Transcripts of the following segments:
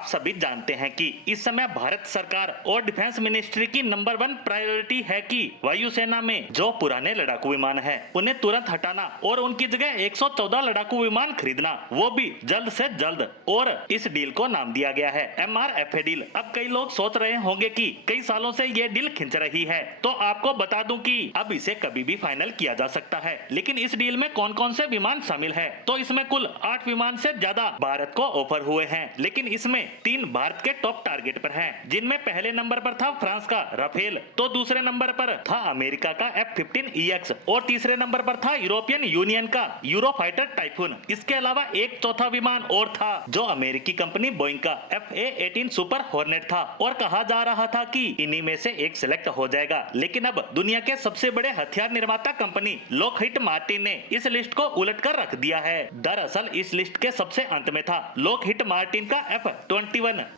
आप सभी जानते हैं कि इस समय भारत सरकार और डिफेंस मिनिस्ट्री की नंबर 1 प्रायोरिटी है कि वायुसेना में जो पुराने लड़ाकू विमान हैं, उन्हें तुरंत हटाना और उनकी जगह 114 लड़ाकू विमान खरीदना, वो भी जल्द से जल्द। और इस डील को नाम दिया गया है MRFA डील। अब कई लोग सोच रहे होंगे कि कई सालों से ये डील खिंच रही है, तो आपको बता दूं कि अब इसे कभी भी फाइनल किया जा सकता है। लेकिन इस डील में कौन कौन से विमान शामिल है, तो इसमें कुल 8 विमान से ज्यादा भारत को ऑफर हुए हैं। लेकिन इसमें 3 भारत के टॉप टारगेट पर हैं, जिनमें पहले नंबर पर था फ्रांस का राफेल, तो दूसरे नंबर पर था अमेरिका का F-15EX और तीसरे नंबर पर था यूरोपियन यूनियन का यूरोफाइटर टाइफून। इसके अलावा एक चौथा विमान और था, जो अमेरिकी कंपनी बोइंग का FA-18 सुपर हॉर्नेट था और कहा जा रहा था कि इन्हीं में से एक सिलेक्ट हो जाएगा। लेकिन अब दुनिया के सबसे बड़े हथियार निर्माता कंपनी लॉकहीड मार्टिन ने इस लिस्ट को उलट कर रख दिया है। दरअसल इस लिस्ट के सबसे अंत में था लॉकहीड मार्टिन का F-21।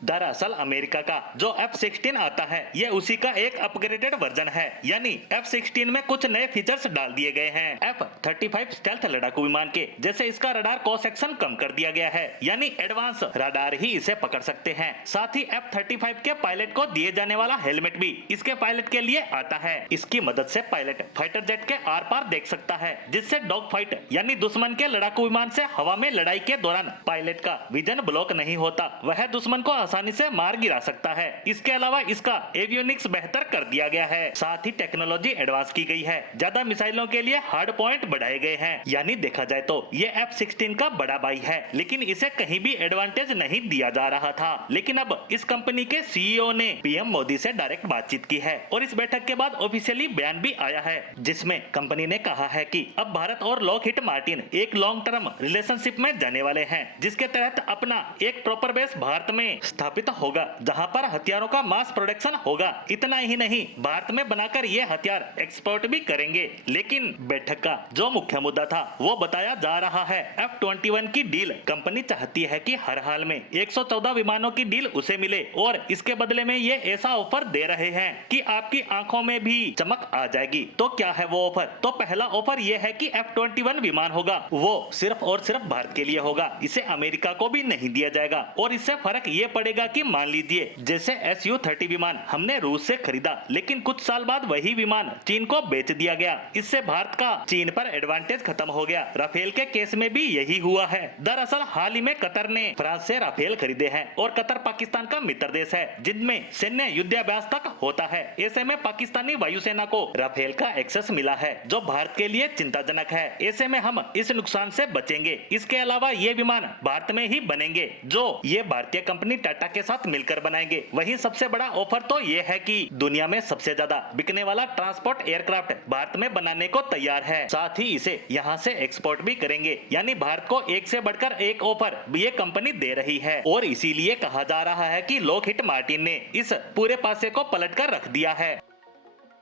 दरअसल अमेरिका का जो F-16 आता है, ये उसी का एक अपग्रेडेड वर्जन है, यानी F-16 में कुछ नए फीचर्स डाल दिए गए हैं। F-35 स्टेल्थ लड़ाकू विमान के जैसे इसका रडार क्रॉस सेक्शन कम कर दिया गया है, यानी एडवांस रडार ही इसे पकड़ सकते हैं। साथ ही F-35 के पायलट को दिए जाने वाला हेलमेट भी इसके पायलट के लिए आता है। इसकी मदद से पायलट फाइटर जेट के आर पार देख सकता है, जिससे डॉग फाइट यानी दुश्मन के लड़ाकू विमान से हवा में लड़ाई के दौरान पायलट का विजन ब्लॉक नहीं होता, वह दुश्मन को आसानी से मार गिरा सकता है। इसके अलावा इसका एवियोनिक्स बेहतर कर दिया गया है, साथ ही टेक्नोलॉजी एडवांस की गई है, ज्यादा मिसाइलों के लिए हार्ड पॉइंट बढ़ाए गए हैं। यानी देखा जाए तो ये F-16 का बड़ा भाई है, लेकिन इसे कहीं भी एडवांटेज नहीं दिया जा रहा था। लेकिन अब इस कंपनी के CEO ने PM मोदी से डायरेक्ट बातचीत की है और इस बैठक के बाद ऑफिशियली बयान भी आया है, जिसमें कंपनी ने कहा है कि अब भारत और लॉकहीड मार्टिन एक लॉन्ग टर्म रिलेशनशिप में जाने वाले हैं, जिसके तहत अपना एक प्रॉपर बेस भारत में स्थापित होगा, जहां पर हथियारों का मास प्रोडक्शन होगा। इतना ही नहीं, भारत में बनाकर ये हथियार एक्सपोर्ट भी करेंगे। लेकिन बैठक का जो मुख्य मुद्दा था, वो बताया जा रहा है F-21 की डील। कंपनी चाहती है कि हर हाल में 114 विमानों की डील उसे मिले और इसके बदले में ये ऐसा ऑफर दे रहे हैं कि आपकी आंखों में भी चमक आ जाएगी। तो क्या है वो ऑफर? तो पहला ऑफर ये है कि F-21 विमान होगा, वो सिर्फ और सिर्फ भारत के लिए होगा, इसे अमेरिका को भी नहीं दिया जाएगा। और इससे फर्क ये पड़ेगा कि मान लीजिए जैसे Su-30 विमान हमने रूस से खरीदा, लेकिन कुछ साल बाद वही विमान चीन को बेच दिया गया, इससे भारत का चीन पर एडवांटेज खत्म हो गया। राफेल के केस में भी यही हुआ है। दरअसल हाल ही में कतर ने फ्रांस से राफेल खरीदे हैं और कतर पाकिस्तान का मित्र देश है, जिनमें सैन्य युद्धाभ्यास तक होता है। ऐसे में पाकिस्तानी वायुसेना को राफेल का एक्सेस मिला है, जो भारत के लिए चिंताजनक है। ऐसे में हम इस नुकसान से बचेंगे। इसके अलावा ये विमान भारत में ही बनेंगे, जो ये भारतीय कंपनी टाटा के साथ मिलकर बनाएंगे। वहीं सबसे बड़ा ऑफर तो ये है कि दुनिया में सबसे ज्यादा बिकने वाला ट्रांसपोर्ट एयरक्राफ्ट भारत में बनाने को तैयार है, साथ ही इसे यहाँ से एक्सपोर्ट भी करेंगे। यानी भारत को एक से बढ़कर एक ऑफर ये कंपनी दे रही है और इसीलिए कहा जा रहा है कि लॉकहीड मार्टिन ने इस पूरे पासे को पलट कर रख दिया है।